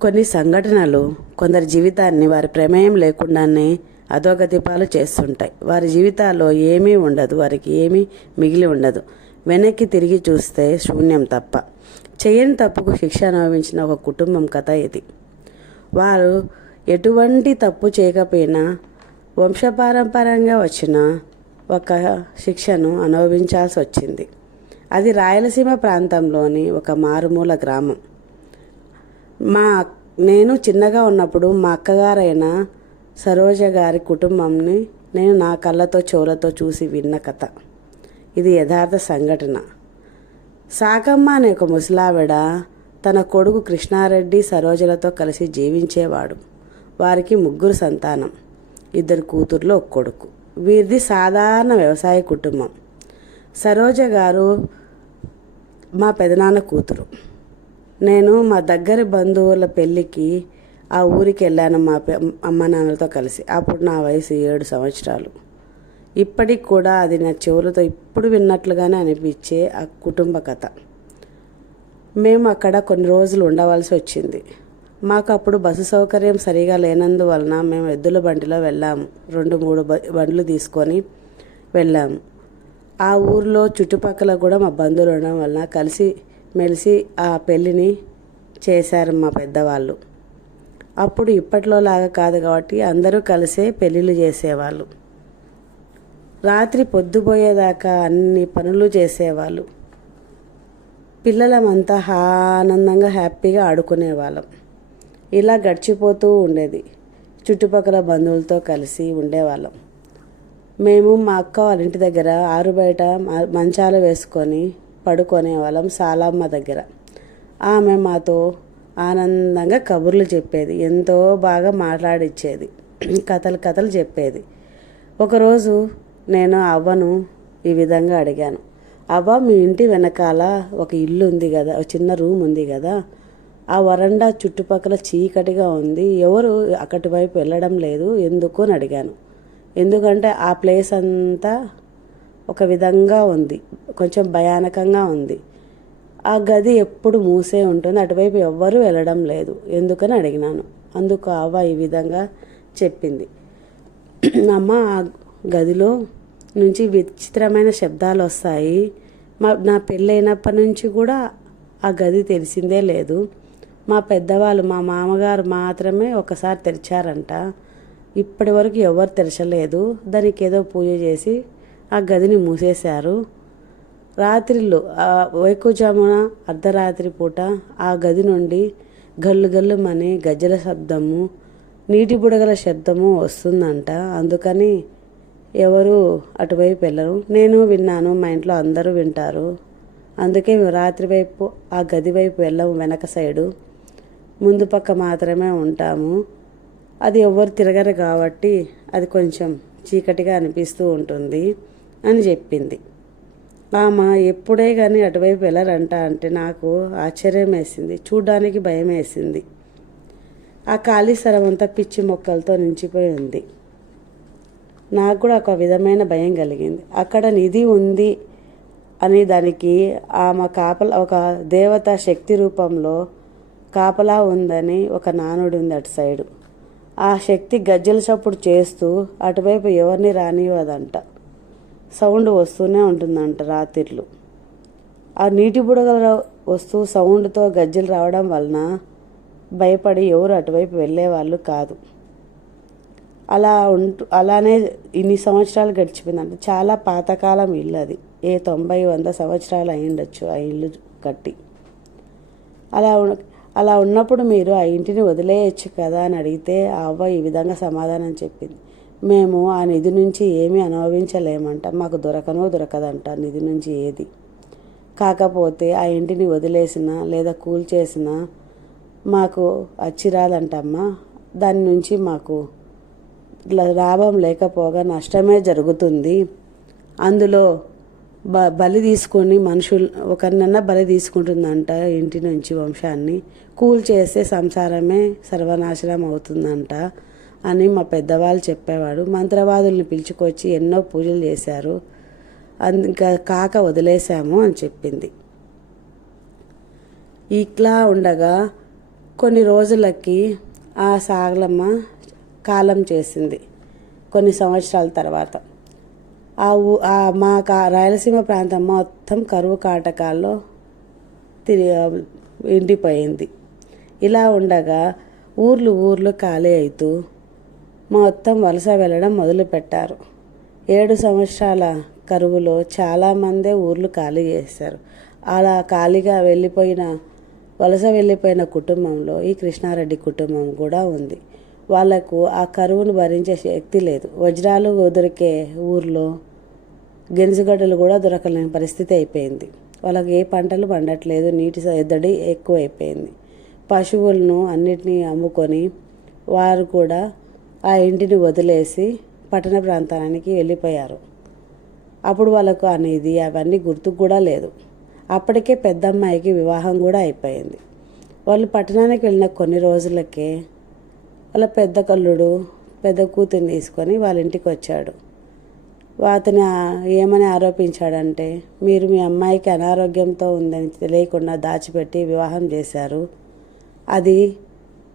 కొన్ని సంఘటనలు కొందరి జీవితాన్ని వారి ప్రమేయం లేకుండానే అధోగతి పాలు చేస్తుంటాయి. వారి జీవితాల్లో ఏమీ ఉండదు, వారికి ఏమీ మిగిలి ఉండదు. వెనక్కి తిరిగి చూస్తే శూన్యం తప్ప. చేయని తప్పుకు శిక్ష అనుభవించిన ఒక కుటుంబం కథ ఇది. వారు ఎటువంటి తప్పు చేయకపోయినా వంశపారంపర్యంగా వచ్చిన ఒక శిక్షను అనుభవించాల్సి వచ్చింది. అది రాయలసీమ ప్రాంతంలోని ఒక మారుమూల గ్రామం. నేను చిన్నగా ఉన్నప్పుడు మా అక్కగారైన సరోజ గారి కుటుంబంని నేను నా కళ్ళతో చెవులతో చూసి విన్న కథ. ఇది యథార్థ సంఘటన. సాకమ్మ అనే ఒక ముసలావిడ తన కొడుకు కృష్ణారెడ్డి సరోజలతో కలిసి జీవించేవాడు. వారికి 3 సంతానం, 2 కూతుర్లు, 1 కొడుకు. వీరిది సాధారణ వ్యవసాయ కుటుంబం. సరోజ గారు మా పెదనాన్న కూతురు. నేను మా దగ్గర బంధువుల పెళ్ళికి ఆ ఊరికి వెళ్ళాను మా అమ్మ నాన్నలతో కలిసి. అప్పుడు నా వయసు 7 సంవత్సరాలు. ఇప్పటికి కూడా అది నా చెవులతో ఇప్పుడు విన్నట్లుగానే అనిపించే ఆ కుటుంబ కథ. మేము అక్కడ కొన్ని రోజులు ఉండవలసి వచ్చింది. మాకు అప్పుడు బస్సు సౌకర్యం సరిగా లేనందువలన మేము ఎద్దుల బండిలో వెళ్ళాము. 2-3 బండ్లు తీసుకొని వెళ్ళాము. ఆ ఊరిలో చుట్టుపక్కల కూడా మా బంధువులు ఉండడం వలన కలిసి మెలిసి ఆ పెళ్ళిని చేశారు మా పెద్దవాళ్ళు. అప్పుడు ఇప్పట్లో లాగా కాదు కాబట్టి అందరూ కలిసే పెళ్ళిళ్ళు చేసేవాళ్ళు. రాత్రి పొద్దుపోయేదాకా అన్ని పనులు చేసేవాళ్ళు. పిల్లలమంతా ఆనందంగా హ్యాపీగా ఆడుకునేవాళ్ళం. ఇలా గడిచిపోతూ ఉండేది. చుట్టుపక్కల బంధువులతో కలిసి ఉండేవాళ్ళం. మేము మా అక్క వాళ్ళ ఇంటి దగ్గర ఆరు బయట మంచాలు వేసుకొని పడుకునేవాళ్ళం సాలమ్మ దగ్గర. ఆమె మాతో ఆనందంగా కబుర్లు చెప్పేది, ఎంతో బాగా మాట్లాడిచ్చేది, కథలు చెప్పేది. ఒకరోజు నేను అవ్వను ఈ విధంగా అడిగాను, అవ్వ మీ ఇంటి వెనకాల ఒక ఇల్లు ఉంది కదా, ఒక చిన్న రూమ్ ఉంది కదా, ఆ వరండా చుట్టుపక్కల చీకటిగా ఉంది, ఎవరు అక్కడి వైపు వెళ్ళడం లేదు ఎందుకు అని అడిగాను. ఎందుకంటే ఆ ప్లేస్ అంతా ఒక విధంగా ఉంది, కొంచెం భయానకంగా ఉంది. ఆ గది ఎప్పుడు మూసే ఉంటుంది, అటువైపు ఎవ్వరూ వెళ్ళడం లేదు ఎందుకని అడిగినాను. అందుకు అవ్వ ఈ విధంగా చెప్పింది, అమ్మ ఆ గదిలో నుంచి విచిత్రమైన శబ్దాలు వస్తాయి. నా పెళ్ళైనప్పటి నుంచి కూడా ఆ గది తెలిసిందే లేదు. మా పెద్దవాళ్ళు మా మామగారు మాత్రమే ఒకసారి తెరిచారంట, ఇప్పటి వరకు ఎవరు తెరచలేదు. దానికి ఏదో పూజ చేసి ఆ గదిని మూసేశారు. రాత్రిళ్ళు వైకుజామున అర్ధరాత్రి పూట ఆ గది నుండి గల్లు గల్లుమని గజ్జల శబ్దము, నీటి బుడగల శబ్దము వస్తుందంట. అందుకని ఎవరు అటువైపు వెళ్ళరు. నేను విన్నాను, మా ఇంట్లో అందరూ వింటారు. అందుకే రాత్రి వైపు ఆ గది వైపు వెళ్ళము, వెనక సైడు ముందు పక్క మాత్రమే ఉంటాము. అది ఎవరు తిరగరు కాబట్టి అది కొంచెం చీకటిగా అనిపిస్తూ ఉంటుంది అని చెప్పింది. ఆమె ఎప్పుడే కానీ అటువైపు వెళ్ళరంట అంటే నాకు ఆశ్చర్యం వేసింది, చూడ్డానికి భయం వేసింది. ఆ ఖాళీ స్థలం అంతా పిచ్చి మొక్కలతో నించిపోయి ఉంది. నాకు కూడా ఒక విధమైన భయం కలిగింది. అక్కడ నిధి ఉంది అని దానికి ఆమె ఒక దేవత శక్తి రూపంలో కాపలా ఉందని ఒక నానుడు ఉంది అటు సైడు. ఆ శక్తి గజ్జల చప్పుడు చేస్తూ అటువైపు ఎవరిని రానివ్వదంట, సౌండ్ వస్తూనే ఉంటుందంట రాత్రిళ్ళు. ఆ నీటి బుడగలు వస్తూ సౌండ్తో గజ్జలు రావడం వలన భయపడి ఎవరు అటువైపు వెళ్ళేవాళ్ళు కాదు. అలానే ఇన్ని సంవత్సరాలు గడిచిపోయిందంట. చాలా పాతకాలం ఇల్లు అది, 90-100 సంవత్సరాలు అయ్యుండొచ్చు ఆ ఇల్లు కట్టి. అలా ఉన్నప్పుడు మీరు ఆ ఇంటిని వదిలేయచ్చు కదా అని అడిగితే ఆ అవ్వ ఈ విధంగా సమాధానం చెప్పింది, మేము ఆ నిధి నుంచి ఏమీ అనుభవించలేమంట, మాకు దొరకదంట నిధి నుంచి ఏది. కాకపోతే ఆ ఇంటిని వదిలేసినా లేదా కూల్చేసినా మాకు అచ్చిరాదంటమ్మా, దాని నుంచి మాకు లాభం లేకపోగా నష్టమే జరుగుతుంది. అందులో బలి తీసుకొని మనుషులు ఒకరినన్నా బలి తీసుకుంటుందంట ఇంటి నుంచి, వంశాన్ని కూల్ చేస్తే సంసారమే సర్వనాశనం అవుతుందంట అని మా పెద్దవాళ్ళు చెప్పేవాడు. మంత్రవాదుల్ని పిలుచుకొచ్చి ఎన్నో పూజలు చేశారు, ఇంకా కాక వదిలేశాము అని చెప్పింది. ఇట్లా ఉండగా కొన్ని రోజులకి ఆ సాగలమ్మ కాలం చేసింది. కొన్ని సంవత్సరాల తర్వాత రాయలసీమ ప్రాంతం మొత్తం కరువు కాటకాల్లో ఎండిపోయింది. ఇలా ఉండగా ఊర్లు ఖాళీ అవుతూ మొత్తం వలస వెళ్ళడం మొదలుపెట్టారు. 7 సంవత్సరాల కరువులో చాలామందే ఊర్లు ఖాళీ చేశారు. అలా ఖాళీగా వలస వెళ్ళిపోయిన కుటుంబంలో ఈ కృష్ణారెడ్డి కుటుంబం కూడా ఉంది. వాళ్లకు ఆ కరువును భరించే శక్తి లేదు. వజ్రాలు దొరికే ఊర్లో గెనుసుగడ్డలు కూడా దొరకలేని పరిస్థితి అయిపోయింది. వాళ్ళకి ఏ పంటలు పండట్లేదు. నీటి ఎద్దడి ఎక్కువైపోయింది. పశువులను అన్నిటినీ అమ్ముకొని వారు కూడా ఆ ఇంటిని వదిలేసి పట్టణ ప్రాంతానికి వెళ్ళిపోయారు. అప్పుడు వాళ్ళకు అనేది అవన్నీ గుర్తుకు కూడా లేదు. అప్పటికే పెద్దమ్మాయికి వివాహం కూడా అయిపోయింది. వాళ్ళు పట్టణానికి వెళ్ళిన కొన్ని రోజులకే వాళ్ళ పెద్ద కల్లుడు పెద్ద కూతుర్ని తీసుకొని వాళ్ళ ఇంటికి వచ్చాడు. అతను ఏమని ఆరోపించాడంటే, మీరు మీ అమ్మాయికి అనారోగ్యంతో ఉందని తెలియకుండా దాచిపెట్టి వివాహం చేశారు. అది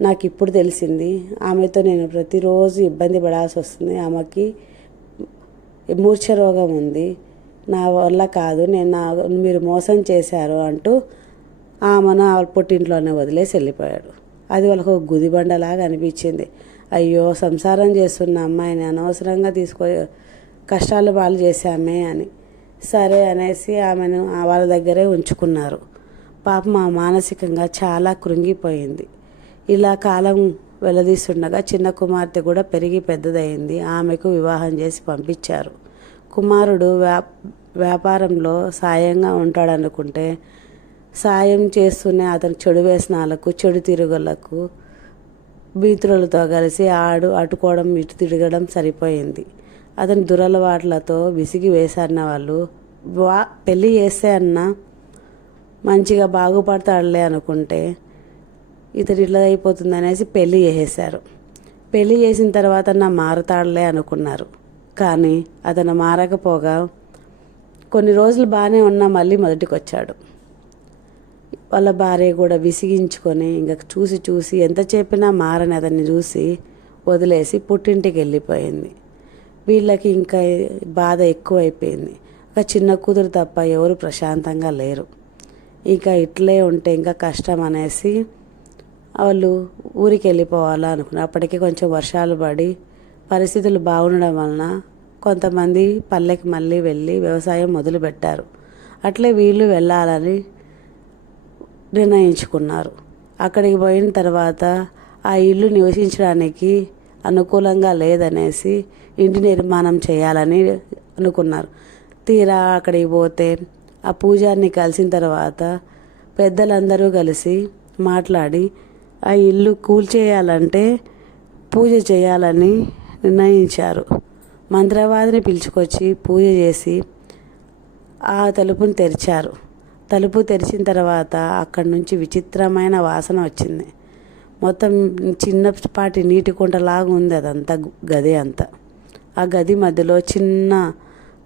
నాకు ఇప్పుడు తెలిసింది. ఆమెతో నేను ప్రతిరోజు ఇబ్బంది పడాల్సి వస్తుంది. ఆమెకి మూర్ఛ రోగం ఉంది. నా వల్ల కాదు, మీరు మోసం చేశారు అంటూ ఆమెను పుట్టింట్లోనే వదిలేసి వెళ్ళిపోయాడు. అది వాళ్ళకు ఒక గుదిబండలాగా అనిపించింది. అయ్యో, సంసారం చేస్తున్న అమ్మాయిని అనవసరంగా కష్టాలు పాలు చేశామే అని. సరే అనేసి ఆమెను వాళ్ళ దగ్గరే ఉంచుకున్నారు. పాపం మానసికంగా చాలా కృంగిపోయింది. ఇలా కాలం వెళ్లదీస్తుండగా చిన్న కుమార్తె కూడా పెరిగి పెద్దదయింది. ఆమెకు వివాహం చేసి పంపించారు. కుమారుడు వ్యాపారంలో సాయంగా ఉంటాడనుకుంటే సాయం చేస్తూనే అతను చెడు వ్యసనాలకు, చెడు తిరుగులకు, మిత్రులతో కలిసి అటుకోవడం ఇటు తిరగడం సరిపోయింది. అతని దురలవాట్లతో విసిగి వేసారిన వాళ్ళు పెళ్ళి చేస్తే అన్నా మంచిగా బాగుపడతాడులే అనుకుంటే ఇతడు ఇట్లా అయిపోతుంది అనేసి పెళ్ళి చేసేశారు. పెళ్ళి చేసిన తర్వాత మారతాడులే అనుకున్నారు. కానీ అతను మారకపోగా కొన్ని రోజులు బాగానే ఉన్నా మళ్ళీ మొదటికి వచ్చాడు. వాళ్ళ భార్య కూడా విసిగించుకొని ఇంకా చూసి ఎంత చెప్పినా మారని అతన్ని చూసి వదిలేసి పుట్టింటికి వెళ్ళిపోయింది. వీళ్ళకి ఇంకా బాధ ఎక్కువైపోయింది. ఒక చిన్న కూతురు తప్ప ఎవరు ప్రశాంతంగా లేరు. ఇంకా ఇట్లే ఉంటే ఇంకా కష్టం అనేసి వాళ్ళు ఊరికి వెళ్ళిపోవాలా అనుకున్నారు. అప్పటికే కొంచెం వర్షాలు పడి పరిస్థితులు బాగుండడం వలన కొంతమంది పల్లెకి మళ్ళీ వెళ్ళి వ్యవసాయం మొదలుపెట్టారు. అట్లే వీళ్ళు వెళ్ళాలని నిర్ణయించుకున్నారు. అక్కడికి పోయిన తర్వాత ఆ ఇల్లు నివసించడానికి అనుకూలంగా లేదనేసి ఇంటి నిర్మాణం చేయాలని అనుకున్నారు. తీరా అక్కడికి పోతే ఆ పూజారిని కలిసిన తర్వాత పెద్దలందరూ కలిసి మాట్లాడి ఆ ఇల్లు కూల్చేయాలంటే పూజ చేయాలని నిర్ణయించారు. మంత్రవాదిని పిలుచుకొచ్చి పూజ చేసి ఆ తలుపుని తెరిచారు. తలుపు తెరిచిన తర్వాత అక్కడి నుంచి విచిత్రమైన వాసన వచ్చింది. మొత్తం చిన్నపాటి నీటి కుంటలాగా ఉంది అదంతా, గది అంతా. ఆ గది మధ్యలో చిన్న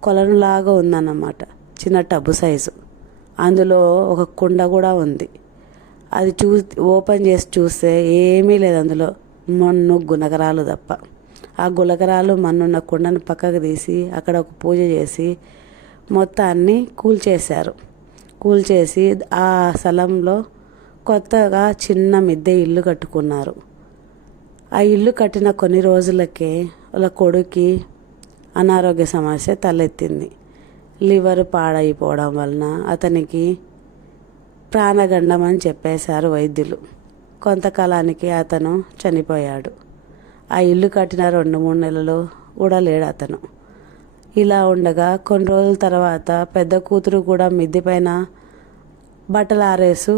కొలనులాగా ఉందన్నమాట, చిన్న టబ్బు సైజు. అందులో ఒక కుండ కూడా ఉంది. అది ఓపెన్ చేసి చూస్తే ఏమీ లేదు అందులో, మన్ను గులకరాలు తప్ప. ఆ గులకరాలు మన్నున్న కుండను పక్కకు తీసి అక్కడ ఒక పూజ చేసి మొత్తాన్ని కూల్చేశారు. కూల్చేసి ఆ స్థలంలో కొత్తగా చిన్న మిద్దె ఇల్లు కట్టుకున్నారు. ఆ ఇల్లు కట్టిన కొన్ని రోజులకే వాళ్ళ కొడుక్కి అనారోగ్య సమస్య తలెత్తింది. లివర్ పాడైపోవడం వలన అతనికి ప్రాణగండం అని చెప్పేశారు వైద్యులు. కొంతకాలానికి అతను చనిపోయాడు. ఆ ఇల్లు కట్టిన 2-3 నెలలు కూడా లేడు అతను. ఇలా ఉండగా కొన్ని రోజుల తర్వాత పెద్ద కూతురు కూడా మిద్దె పైన బట్టలు ఆరేసు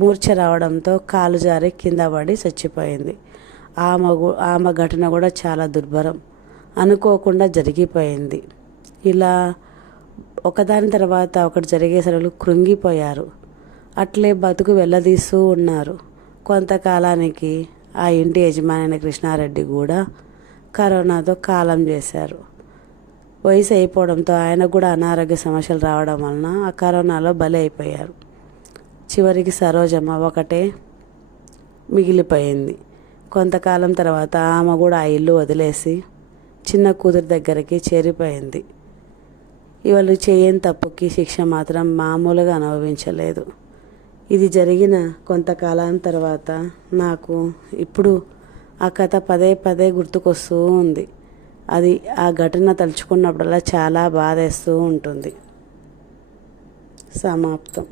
మూర్ఛ రావడంతో కాలు జారి కింద పడి చచ్చిపోయింది. ఆమె ఘటన కూడా చాలా దుర్భరం, అనుకోకుండా జరిగిపోయింది. ఇలా ఒకదాని తర్వాత ఒకటి జరిగేసరికి కృంగిపోయారు. అట్లే బతుకు వెళ్ళదీస్తూ ఉన్నారు. కొంతకాలానికి ఆ ఇంటి యజమాని కృష్ణారెడ్డి కూడా కరోనాతో కాలం చేశారు. వయసు అయిపోవడంతో ఆయన కూడా అనారోగ్య సమస్యలు రావడం వలన ఆ కరోనాలో బలి అయిపోయారు. చివరికి సరోజమ్మ ఒకటే మిగిలిపోయింది. కొంతకాలం తర్వాత ఆమె కూడా ఆ ఇల్లు వదిలేసి చిన్న కూతురు దగ్గరికి చేరిపోయింది. ఇవాళ చేయని తప్పుకి శిక్ష మాత్రం మామూలుగా అనుభవించలేదు. ఇది జరిగిన కొంతకాలం తర్వాత నాకు ఇప్పుడు ఆ కథ పదే పదే గుర్తుకొస్తూ ఉంది. అది ఆ ఘటన తలుచుకున్నప్పుడల్లా చాలా బాధేస్తూ ఉంటుంది. సమాప్తం.